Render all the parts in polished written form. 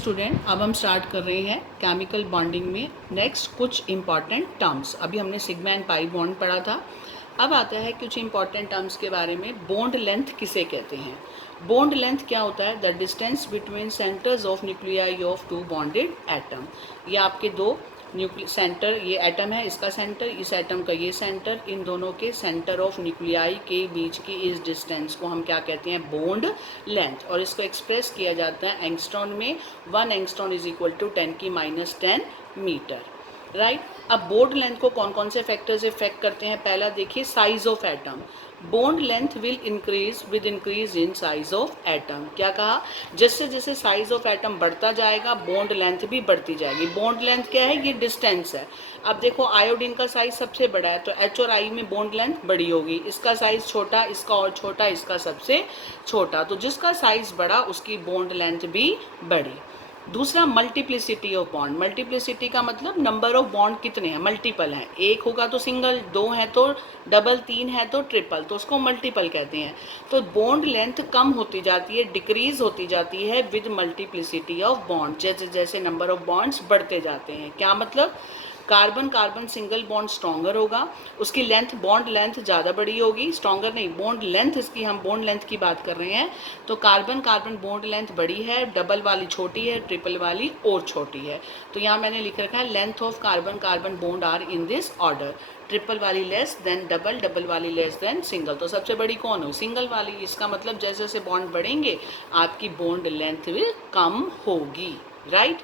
Student, अब हम start कर रहे हैं केमिकल बॉन्डिंग में नेक्स्ट कुछ इंपॉर्टेंट टर्म्स। अभी हमने सिग्मा एंड पाई बॉन्ड पढ़ा था। अब आता है कुछ इंपॉर्टेंट टर्म्स के बारे में। बॉन्ड लेंथ किसे कहते हैं? बॉन्ड लेंथ क्या होता है? The distance between centres of nuclei of two bonded atom. ये आपके दो सेंटर, ये एटम है, इसका सेंटर, इस एटम का ये सेंटर, इन दोनों के सेंटर ऑफ न्यूक्लियाई के बीच की इस डिस्टेंस को हम क्या कहते हैं? Bond length. और इसको एक्सप्रेस किया जाता है एंगस्ट्रॉन में। 1 angstrom is equal to 10⁻10 metre, right. अब बॉन्ड लेंथ को कौन कौन से फैक्टर्स इफेक्ट करते हैं? पहला देखिए, size of atom. Bond length will increase with increase in size of atom. क्या कहा? जैसे जैसे साइज ऑफ एटम बढ़ता जाएगा बॉन्ड लेंथ भी बढ़ती जाएगी। बॉन्ड लेंथ क्या है? ये डिस्टेंस है। अब देखो, आयोडीन का साइज सबसे बड़ा है तो H और I में बॉन्ड लेंथ बड़ी होगी। इसका साइज छोटा, इसका और छोटा, इसका सबसे छोटा। तो जिसका साइज बड़ा उसकी बॉन्ड लेंथ भी बड़ी। दूसरा, मल्टीप्लिसिटी ऑफ बॉन्ड। मल्टीप्लिसिटी का मतलब नंबर ऑफ बॉन्ड कितने हैं, मल्टीपल हैं। एक होगा तो सिंगल, दो है तो डबल, तीन है तो ट्रिपल, तो उसको मल्टीपल कहते हैं। तो बॉन्ड लेंथ कम होती जाती है, डिक्रीज होती जाती है विद मल्टीप्लिसिटी ऑफ बॉन्ड। जैसे जैसे नंबर ऑफ बॉन्ड्स बढ़ते जाते हैं। क्या मतलब? Carbon carbon single bond stronger होगा, उसकी लेंथ, बॉन्ड लेंथ ज़्यादा बड़ी होगी। स्ट्रॉन्गर नहीं, बॉन्ड लेंथ, इसकी हम बॉन्ड लेंथ की बात कर रहे हैं। तो कार्बन कार्बन बॉन्ड लेंथ बड़ी है, डबल वाली छोटी है, ट्रिपल वाली और छोटी है। तो यहाँ मैंने लिख रखा है length of carbon carbon bond are in this order. Triple वाली लेस देन डबल, डबल वाली लेस देन सिंगल। तो सबसे बड़ी कौन हो? सिंगल वाली। इसका मतलब जैसे जैसे बॉन्ड बढ़ेंगे आपकी बॉन्ड लेंथ भी कम होगी, राइट।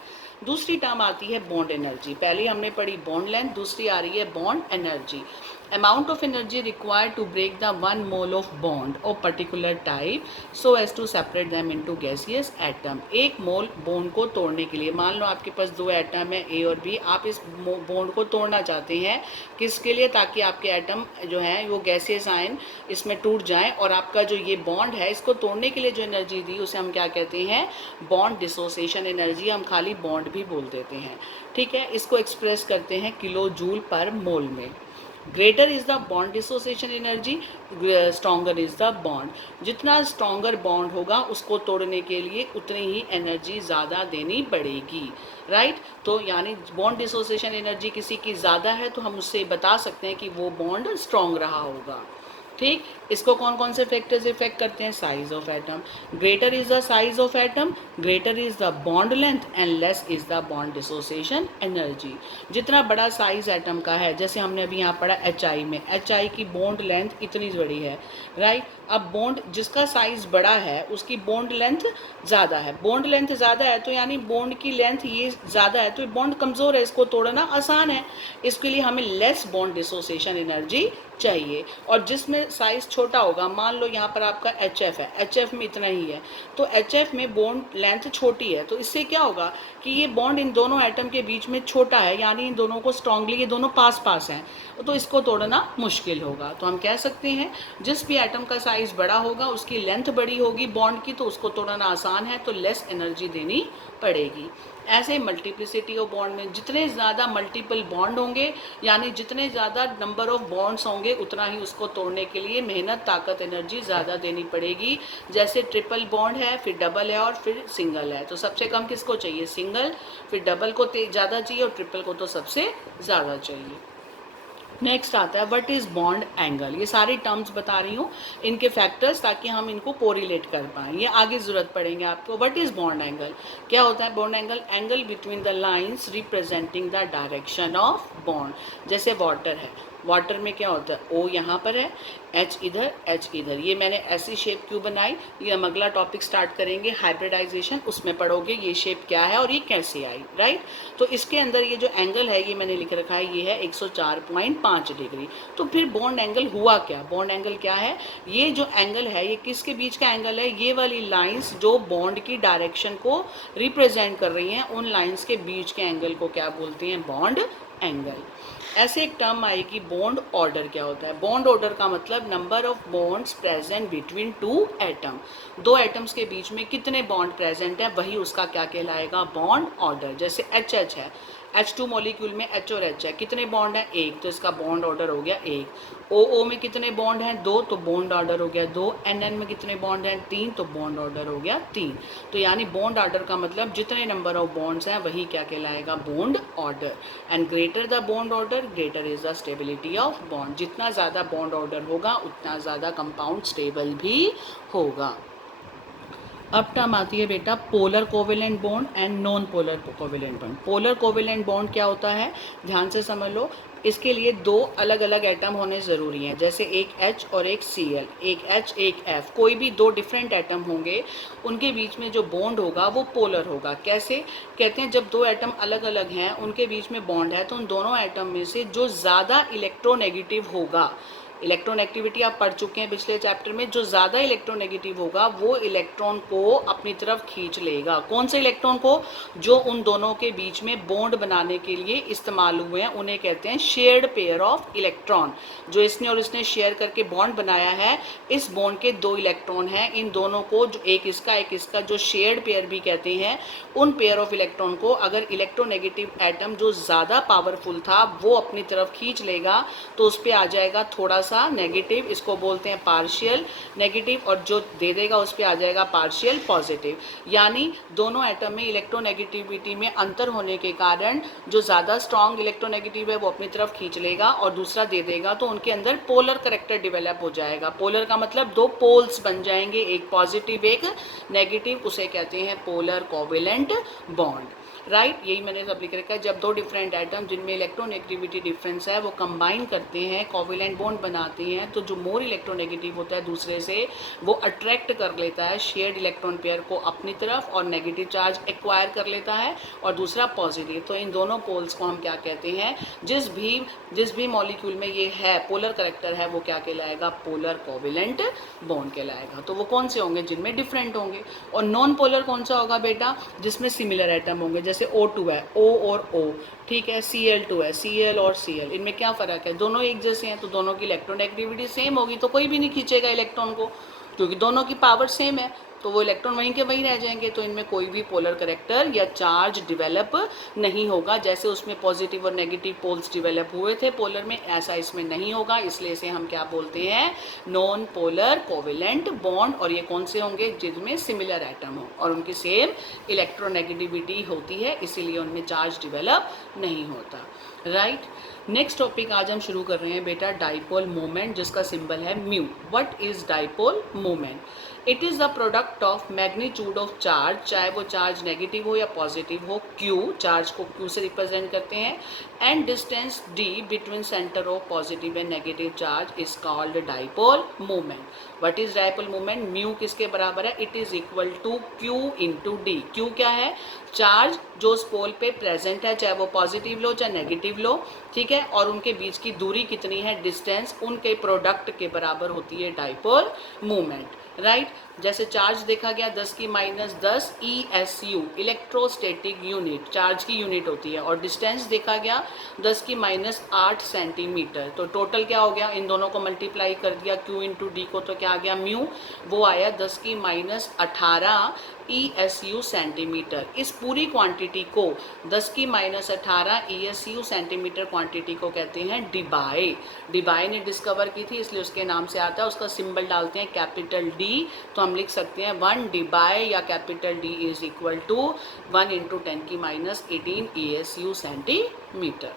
दूसरी टर्म आती है बॉन्ड एनर्जी। पहले हमने पढ़ी बॉन्ड लेंथ, दूसरी आ रही है bond energy. Amount of energy required to break the 1 mole of bond of particular type so as to separate them into gaseous atom. एक मोल बॉन्ड को तोड़ने के लिए, मान लो आपके पास दो एटम है ए और बी, आप इस बॉन्ड को तोड़ना चाहते हैं। किसके लिए? ताकि आपके एटम जो है वो गैसियस आयन इसमें टूट जाएं। और आपका जो ये बॉन्ड है, इसको तोड़ने के लिए जो एनर्जी दी उसे हम क्या कहते हैं? Bond dissociation energy. हम खाली बॉन्ड भी बोल देते हैं, ठीक है। इसको एक्सप्रेस करते हैं किलो जूल पर मोल में। Greater is the bond dissociation energy, stronger is the bond. जितना स्ट्रॉन्गर बॉन्ड होगा उसको तोड़ने के लिए उतनी ही एनर्जी ज़्यादा देनी पड़ेगी, राइट। तो यानी बॉन्ड डिसोसिएशन एनर्जी किसी की ज़्यादा है तो हम उससे बता सकते हैं कि वो बॉन्ड स्ट्रॉन्ग रहा होगा, ठीक। इसको कौन कौन से फैक्टर्स इफेक्ट करते हैं? Size of atom. Greater is the size of atom, greater is the bond length and less is the bond dissociation energy. जितना बड़ा साइज एटम का है, जैसे हमने अभी यहाँ पढ़ा HI में, HI की बॉन्ड लेंथ इतनी बड़ी है, राइट। अब बॉन्ड जिसका साइज बड़ा है उसकी बॉन्ड लेंथ ज़्यादा है। बॉन्ड लेंथ ज़्यादा है तो यानी बॉन्ड की लेंथ ये ज़्यादा है तो बॉन्ड कमज़ोर है, इसको तोड़ना आसान है। इसके लिए हमें लेस बॉन्ड डिसोसिएशन एनर्जी चाहिए। और जिसमें साइज छोटा होगा, मान लो यहाँ पर आपका HF है, HF में इतना ही है, तो HF में बॉन्ड लेंथ छोटी है। तो इससे क्या होगा कि ये बॉन्ड इन दोनों एटम के बीच में छोटा है, यानी इन दोनों को स्ट्रांगली, ये दोनों पास पास हैं, तो इसको तोड़ना मुश्किल होगा। तो हम कह सकते हैं जिस भी एटम का साइज बड़ा होगा उसकी लेंथ बड़ी होगी बॉन्ड की, तो उसको तोड़ना आसान है, तो लेस एनर्जी देनी पड़ेगी। ऐसे मल्टीप्लिसिटी ऑफ बॉन्ड में जितने ज़्यादा मल्टीपल बॉन्ड होंगे, यानी जितने ज़्यादा नंबर ऑफ बॉन्ड्स होंगे, उतना ही उसको तोड़ने के लिए मेहनत, ताकत, एनर्जी ज़्यादा देनी पड़ेगी। जैसे ट्रिपल बॉन्ड है, फिर डबल है और फिर सिंगल है, तो सबसे कम किसको चाहिए? सिंगल। फिर डबल को ज़्यादा चाहिए और ट्रिपल को तो सबसे ज़्यादा चाहिए। नेक्स्ट आता है व्हाट इज़ बॉन्ड एंगल। ये सारी टर्म्स बता रही हूँ, इनके फैक्टर्स, ताकि हम इनको कोरिलेट कर पाएँ। ये आगे ज़रूरत पड़ेंगे आपको। What is bond angle? क्या होता है bond angle? Angle between the lines representing the direction of bond. जैसे वाटर है, वाटर में क्या होता है? O यहाँ पर है, H इधर, H इधर। ये मैंने ऐसी शेप क्यों बनाई? ये हम अगला टॉपिक स्टार्ट करेंगे हाइब्रिडाइजेशन, उसमें पढ़ोगे ये शेप क्या है और ये कैसे आई, राइट। तो इसके अंदर ये जो एंगल है, ये मैंने लिख रखा है, ये है 104.5 डिग्री। तो फिर बॉन्ड एंगल हुआ क्या? बॉन्ड एंगल क्या है? ये जो एंगल है ये किसके बीच का एंगल है? ये वाली लाइंस जो बॉन्ड की डायरेक्शन को रिप्रेजेंट कर रही हैं, उन लाइंस के बीच के एंगल को क्या बोलते हैं? Bond angle. ऐसे एक टर्म आएगी बॉन्ड ऑर्डर। क्या होता है बॉन्ड ऑर्डर? का मतलब number of bonds present between two atom. दो एटम्स के बीच में कितने बॉन्ड प्रेजेंट है, वही उसका क्या कहलाएगा? Bond order. जैसे HH है, H2 मॉलिक्यूल में H और H है, कितने बॉन्ड हैं? एक, तो इसका बॉन्ड ऑर्डर हो गया एक। OO में कितने बॉन्ड हैं? दो, तो बॉन्ड ऑर्डर हो गया दो। NN में कितने बॉन्ड हैं? तीन, तो बॉन्ड ऑर्डर हो गया तीन। तो यानी बॉन्ड ऑर्डर का मतलब जितने नंबर ऑफ बॉन्ड्स हैं वही क्या कहलाएगा? Bond order. And greater the bond order greater is the stability of bond. जितना ज़्यादा बॉन्ड ऑर्डर होगा उतना ज़्यादा कंपाउंड स्टेबल भी होगा। अब टर्म आती है बेटा polar covalent bond and non polar covalent bond. Polar covalent bond क्या होता है? ध्यान से समझ लो। इसके लिए दो अलग अलग एटम होने ज़रूरी हैं, जैसे एक H और एक Cl, एक H एक F। कोई भी दो डिफरेंट एटम होंगे उनके बीच में जो बॉन्ड होगा वो पोलर होगा। कैसे? कहते हैं जब दो एटम अलग अलग हैं उनके बीच में बॉन्ड है तो उन दोनों एटम में से जो ज़्यादा इलेक्ट्रोनेगेटिव होगा, इलेक्ट्रोनेगेटिविटी आप पढ़ चुके हैं पिछले चैप्टर में, जो ज़्यादा इलेक्ट्रोनेगेटिव होगा वो इलेक्ट्रॉन को अपनी तरफ खींच लेगा। कौन से इलेक्ट्रॉन को? जो उन दोनों के बीच में बॉन्ड बनाने के लिए इस्तेमाल हुए हैं, उन्हें कहते हैं शेयर्ड पेयर ऑफ इलेक्ट्रॉन। जो इसने और इसने शेयर करके बॉन्ड बनाया है, इस बॉन्ड के दो इलेक्ट्रॉन हैं, इन दोनों को जो एक इसका जो शेयर्ड पेयर भी कहते हैं, उन पेयर ऑफ इलेक्ट्रॉन को अगर इलेक्ट्रोनेगेटिव एटम जो ज़्यादा पावरफुल था वो अपनी तरफ खींच लेगा तो उस पर आ जाएगा थोड़ा सा नेगेटिव, इसको बोलते हैं पार्शियल नेगेटिव, और जो दे देगा उस पर आ जाएगा पार्शियल पॉजिटिव। यानी दोनों एटम में इलेक्ट्रोनेगेटिविटी में अंतर होने के कारण जो ज़्यादा स्ट्रॉन्ग इलेक्ट्रोनेगेटिव है वो अपनी तरफ खींच लेगा और दूसरा दे देगा, तो उनके अंदर पोलर करेक्टर डेवलप हो जाएगा। पोलर का मतलब दो पोल्स बन जाएंगे, एक पॉजिटिव एक नेगेटिव, उसे कहते हैं पोलर कोवेलेंट बॉन्ड। राइट, यही मैंने सब लिख रखा है। जब दो डिफरेंट एटम जिनमें इलेक्ट्रोनेगेटिविटी डिफरेंस है वो कंबाइन करते हैं, कोवेलेंट बॉन्ड बनाते हैं, तो जो मोर इलेक्ट्रोनेगेटिव होता है दूसरे से वो अट्रैक्ट कर लेता है शेयर्ड इलेक्ट्रॉन पेयर को अपनी तरफ और नेगेटिव चार्ज एक्वायर कर लेता है, और दूसरा पॉजिटिव। तो इन दोनों पोल्स को हम क्या कहते हैं? जिस भी मॉलिक्यूल में ये है पोलर करेक्टर है वो क्या कहलाएगा? पोलर कोवेलेंट बॉन्ड कहलाएगा। तो वो कौन से होंगे? जिनमें डिफरेंट होंगे। और नॉन पोलर कौन सा होगा बेटा? जिसमें सिमिलर एटम होंगे, जैसे O2 है, O और O, ठीक है, Cl2 है, Cl और Cl, इनमें क्या फ़र्क है? दोनों एक जैसे हैं तो दोनों की इलेक्ट्रोनेगेटिविटी सेम होगी, तो कोई भी नहीं खींचेगा इलेक्ट्रॉन को, क्योंकि दोनों की पावर सेम है, तो वो इलेक्ट्रॉन वहीं के वहीं रह जाएंगे। तो इनमें कोई भी पोलर करेक्टर या चार्ज डिवेलप नहीं होगा। जैसे उसमें पॉजिटिव और नेगेटिव पोल्स डिवेलप हुए थे पोलर में, ऐसा इसमें नहीं होगा, इसलिए इसे हम क्या बोलते हैं? Non polar covalent bond. और ये कौन से होंगे? जिनमें सिमिलर एटम हो और उनकी सेम इलेक्ट्रोनेगेटिविटी होती है, इसीलिए उनमें चार्ज डिवेलप नहीं होता। राइट, नेक्स्ट टॉपिक आज हम शुरू कर रहे हैं बेटा डाइपोल मोमेंट, जिसका सिंबल है mu. What is dipole moment? It is the product of magnitude of charge, चाहे वो चार्ज नेगेटिव हो या पॉजिटिव हो, Q, चार्ज को Q से रिप्रेजेंट करते हैं, and distance D between centre of positive and negative charge is called dipole moment. What is dipole moment? Mu किसके बराबर है? It is equal to Q into D. Q क्या है? Charge जो उस पोल पे प्रेजेंट है, चाहे वो पॉजिटिव लो चाहे नेगेटिव लो, ठीक है, और उनके बीच की दूरी कितनी है, डिस्टेंस, उनके प्रोडक्ट के बराबर होती है डाइपोल मोमेंट। राइट, जैसे चार्ज देखा गया 10⁻10 ESU, इलेक्ट्रोस्टैटिक यूनिट, चार्ज की यूनिट होती है, और डिस्टेंस देखा गया 10⁻8 सेंटीमीटर। तो टोटल क्या हो गया? इन दोनों को मल्टीप्लाई कर दिया Q इंटू डी को, तो क्या आ गया? म्यू, वो आया 10⁻18 ESU सेंटीमीटर। इस पूरी क्वांटिटी को 10⁻18 ESU सेंटीमीटर क्वांटिटी को कहते हैं डिबाई। डिबाई ने डिस्कवर की थी इसलिए उसके नाम से आता है, उसका सिंबल डालते हैं कैपिटल D, तो हम लिख सकते हैं 1 डिबाई या capital D is equal to 1 into 10⁻18 ESU centimetre.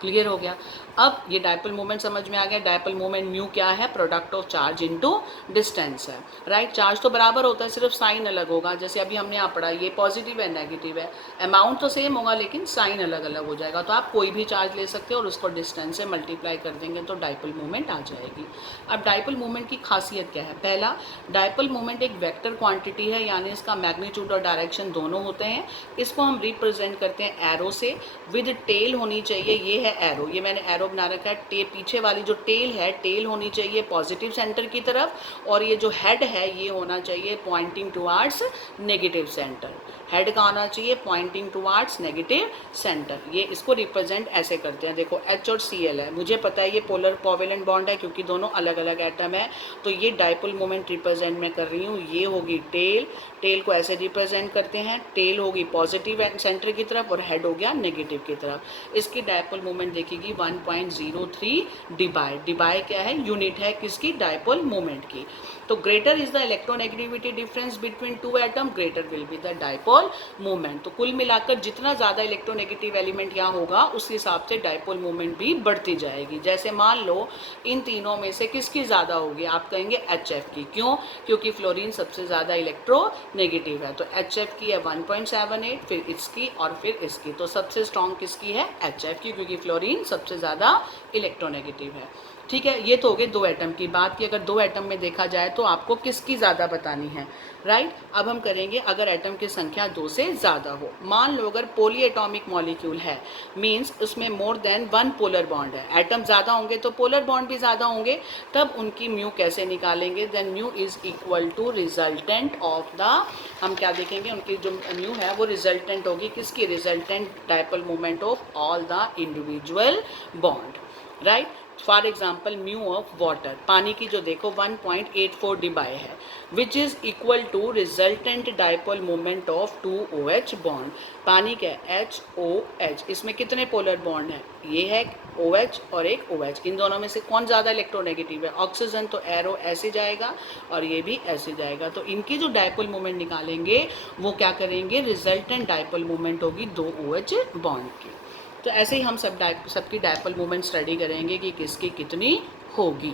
Clear हो गया? अब ये डाइपोल मोमेंट समझ में आ गया। डाइपोल मोमेंट म्यू क्या है? Product of charge into distance है। राइट, चार्ज तो बराबर होता है, सिर्फ साइन अलग होगा। जैसे अभी हमने यहाँ पढ़ा, ये पॉजिटिव है नेगेटिव है, अमाउंट तो सेम होगा लेकिन साइन अलग अलग हो जाएगा। तो आप कोई भी चार्ज ले सकते हो और उसको डिस्टेंस से मल्टीप्लाई कर देंगे तो डाइपोल मोमेंट आ जाएगी। अब डाइपोल मोमेंट की खासियत क्या है? पहला, डाइपोल मोमेंट एक वेक्टर क्वांटिटी है, यानी इसका मैग्नीट्यूड और डायरेक्शन दोनों होते हैं। इसको हम रिप्रेजेंट करते हैं एरो से, विद टेल होनी चाहिए, ये है एरो, ये मैंने एरो बना रखा है। पीछे वाली जो टेल है, टेल होनी चाहिए पॉजिटिव सेंटर की तरफ, और ये जो हेड है ये होना चाहिए pointing towards negative centre. Head का आना चाहिए पॉइंटिंग टुवार्ड्स नेगेटिव सेंटर। ये इसको रिप्रेजेंट ऐसे करते हैं, देखो H और Cl है, मुझे पता है ये पोलर कोवेलेंट बॉन्ड है क्योंकि दोनों अलग अलग एटम है, तो ये डाइपोल मोमेंट रिप्रेजेंट मैं कर रही हूँ। ये होगी टेल, टेल को ऐसे रिप्रेजेंट करते हैं, टेल होगी पॉजिटिव सेंटर की तरफ और हेड हो गया नेगेटिव की तरफ। इसकी डाइपोल मोमेंट देखेगी 1.03 डिबाई। डिबाई क्या है, यूनिट है किसकी, डाइपोल मोमेंट की। तो greater is the electronegativity difference between two atom, greater will be the dipole moment. तो कुल मिलाकर जितना ज़्यादा इलेक्ट्रोनेगेटिव एलिमेंट यहाँ होगा उस हिसाब से डाइपोल मोमेंट भी बढ़ती जाएगी। जैसे मान लो इन तीनों में से किसकी ज़्यादा होगी, आप कहेंगे HF की। क्यों, क्योंकि फ्लोरीन सबसे ज़्यादा इलेक्ट्रोनेगेटिव है, तो HF की है 1.78, फिर इसकी और फिर इसकी। तो सबसे स्ट्रॉन्ग किसकी है, HF की, क्योंकि फ्लोरीन सबसे ज़्यादा इलेक्ट्रोनेगेटिव है। ठीक है, ये तो हो गए दो एटम की बात की। अगर दो एटम में देखा जाए तो आपको किसकी ज़्यादा बतानी है, राइट। अब हम करेंगे अगर एटम की संख्या 2 से ज़्यादा हो। मान लो अगर पॉली एटॉमिक मॉलिक्यूल है, मीन्स उसमें मोर देन 1 पोलर बॉन्ड है, एटम ज़्यादा होंगे तो पोलर बॉन्ड भी ज़्यादा होंगे, तब उनकी म्यू कैसे निकालेंगे, then mu is equal to resultant of the, हम क्या देखेंगे, उनकी जो म्यू है वो रिजल्टेंट होगी किसकी, resultant dipole moment of all the individual bond, right. For example mu of water, पानी की जो देखो 1.84 डिबाई है, which is equal to resultant dipole moment of 2OH bond. पानी क्या है, HOH, इसमें कितने पोलर बॉन्ड हैं, ये है OH और एक OH। इन दोनों में से कौन ज़्यादा इलेक्ट्रोनेगेटिव है, ऑक्सीजन, तो एरो ऐसे जाएगा और ये भी ऐसे जाएगा। तो इनकी जो डाइपोल मोमेंट निकालेंगे वो क्या करेंगे, रिजल्टेंट डाइपोल मोमेंट होगी 2OH बॉन्ड की। तो ऐसे ही हम सबकी डाइपोल मोमेंट स्टडी करेंगे कि किसकी कितनी होगी।